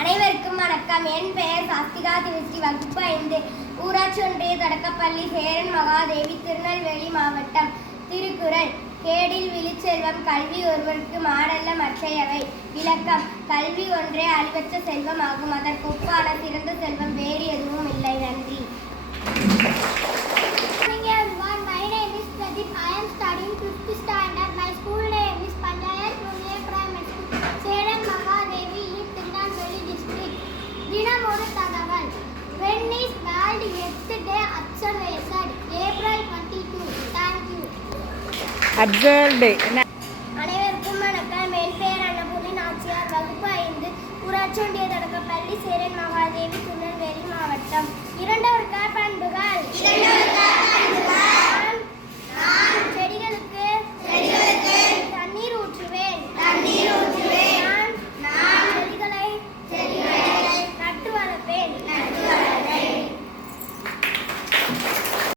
அனைவருக்கும் வணக்கம். என் பெயர் சாஸ்திகா திவிஸ்ரீ. வகுப்பு 5. ஊராட்சி ஒன்றிய தொடக்கப்பள்ளி சேரன் மகாதேவி, திருநெல்வேலி மாவட்டம். திருக்குறள். கேடில் விழுச்செல்வம் கல்வி ஒருவருக்கு மாடல்ல மற்றையவை. விளக்கம். கல்வி ஒன்றே அழிவற்ற செல்வம் ஆகும். அதற்கு ஒப்பான சிறந்த செல்வம் வேறு எதுவும் இல்லை. நன்றி. தினமொரு தகவல். When is World Earth Day observed? April 22. Thank you. Observed. அனைவருக்கும் வணக்கம். என் பெயர் அன்னபூர்ணி நாச்சியார். வகுப்பு 5. ஊராட்சி ஒன்றிய தொடக்கப்பள்ளி சேரன் மகாதேவி, திருநெல்வேலி மாவட்டம். இரண்டொருக்க பண்புகள்.